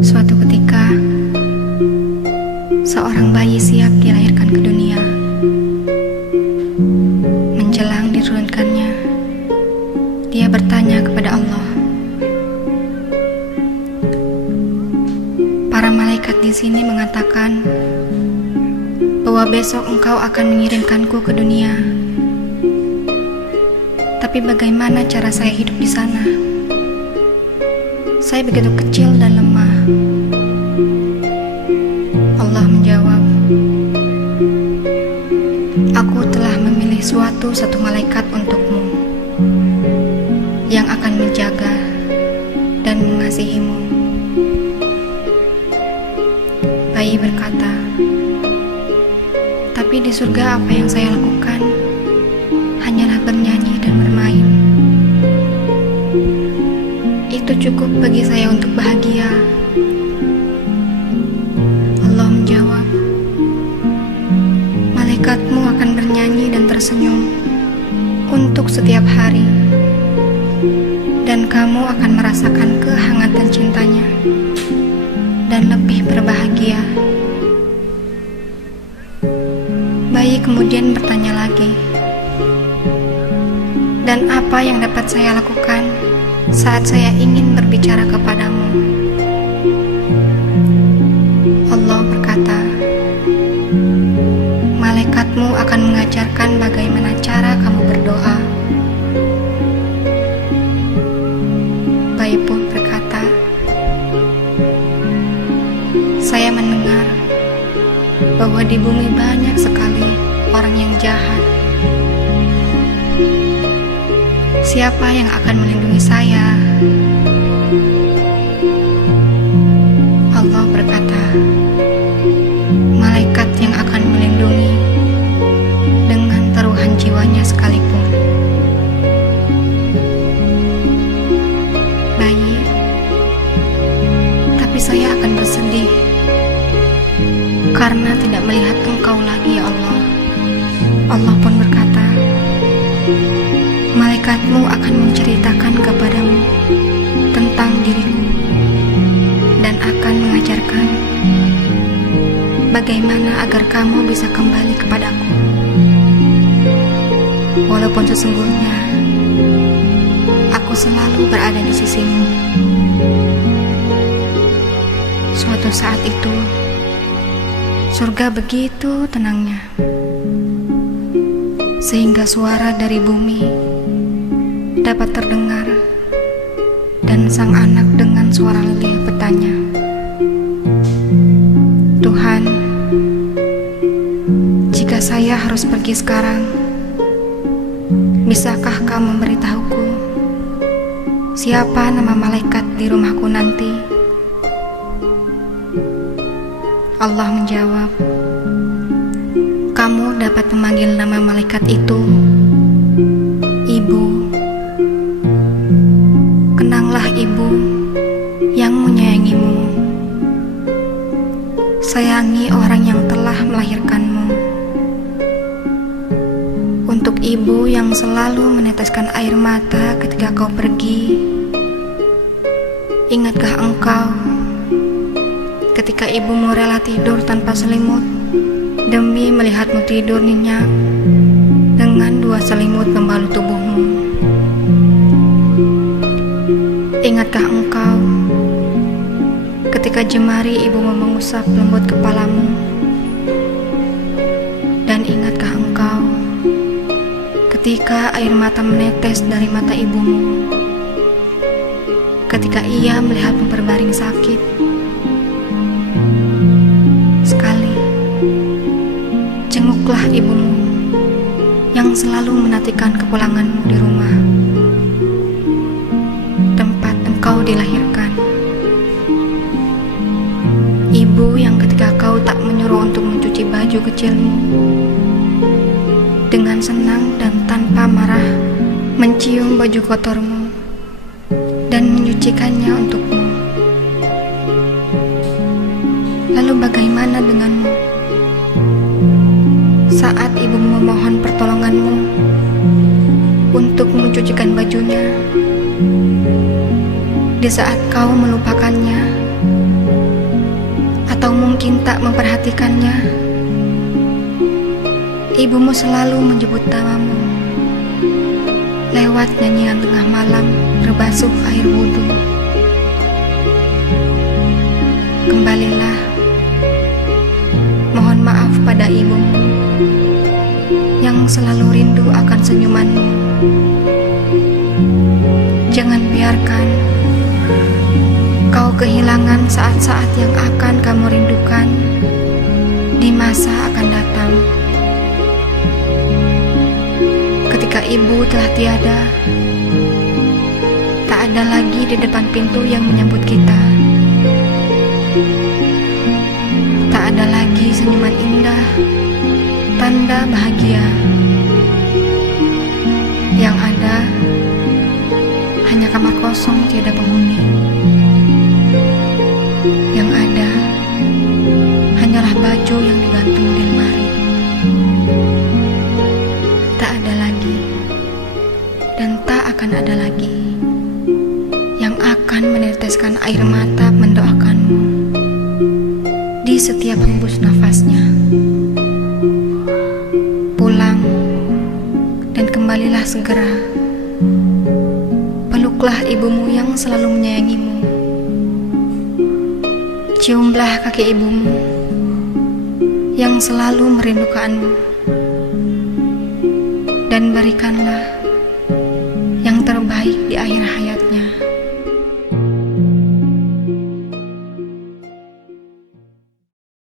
Suatu ketika, seorang bayi siap dilahirkan ke dunia. Menjelang diturunkannya, dia bertanya kepada Allah. Para malaikat di sini mengatakan bahwa besok engkau akan mengirimkanku ke dunia. Tapi bagaimana cara saya hidup di sana? Saya begitu kecil dan lemah. Allah menjawab, aku telah memilih satu malaikat untukmu yang akan menjaga dan mengasihimu. Bayi berkata, tapi di surga apa yang saya lakukan? Hanyalah bernyanyi dan bermain. Itu cukup bagi saya untuk bahagia. Allah menjawab, malaikatmu akan bernyanyi dan tersenyum untuk setiap hari, dan kamu akan merasakan kehangatan cintanya dan lebih berbahagia. Bayi kemudian bertanya lagi, dan apa yang dapat saya lakukan saat saya ingin berbicara kepadamu? Allah berkata, malaikatmu akan mengajarkan bagaimana cara kamu berdoa. Bayi pun berkata, saya mendengar bahwa di bumi banyak sekali orang yang jahat. Siapa yang akan melindungi saya? Allah berkata, malaikat yang akan melindungi dengan taruhan jiwanya sekalipun. Bayi, tapi saya akan bersedih karena tidak melihat engkau lagi, ya Allah. Allah pun berkata, malaikatmu akan menceritakan kepadamu tentang diriku dan akan mengajarkan bagaimana agar kamu bisa kembali kepadaku. Walaupun sesungguhnya aku selalu berada di sisimu. Suatu saat itu, surga begitu tenangnya, sehingga suara dari bumi dapat terdengar, dan sang anak dengan suara lirih bertanya, Tuhan, jika saya harus pergi sekarang, bisakah kau memberitahuku siapa nama malaikat di rumahku nanti? Allah menjawab, kamu dapat memanggil nama malaikat itu Ibu. Kenanglah Ibu yang menyayangimu. Sayangi orang yang telah melahirkanmu. Untuk Ibu yang selalu meneteskan air mata ketika kau pergi, ingatkah engkau ketika ibumu rela tidur tanpa selimut demi melihatmu tidur nyenyak dengan 2 selimut membalut tubuhmu? Ingatkah engkau ketika jemari ibumu mengusap lembut kepalamu? Dan ingatkah engkau ketika air mata menetes dari mata ibumu ketika ia melihatmu berbaring sakit? Sekali jenguklah ibumu yang selalu menantikan kepulanganmu di rumah, tempat engkau dilahirkan. Ibu yang ketika kau tak menyuruh untuk mencuci baju kecilmu, dengan senang dan tanpa marah mencium baju kotormu dan menyucikannya untukmu. Lalu bagaimana denganmu? Saat ibumu memohon pertolonganmu untuk mencucikan bajunya, di saat kau melupakannya atau mungkin tak memperhatikannya, ibumu selalu menyebut namamu lewat nyanyian tengah malam berbasuh air wudhu. Kembalilah, mohon maaf pada ibumu yang selalu rindu akan senyumanmu. Jangan biarkan kau kehilangan saat-saat yang akan kamu rindukan di masa akan datang. Ketika ibu telah tiada, tak ada lagi di depan pintu yang menyambut kita. Tak ada lagi senyuman indah, tanda bahagia. Yang ada hanya kamar kosong tiada penghuni. Yang ada hanyalah baju yang digantung di lemari. Tak ada lagi dan tak akan ada lagi yang akan meneteskan air mata mendoakanmu di setiap hembus nafasnya. Pulang dan kembalilah segera. Peluklah ibumu yang selalu menyayangimu. Ciumlah kaki ibumu yang selalu merindukanmu, dan berikanlah yang terbaik di akhir hayatnya.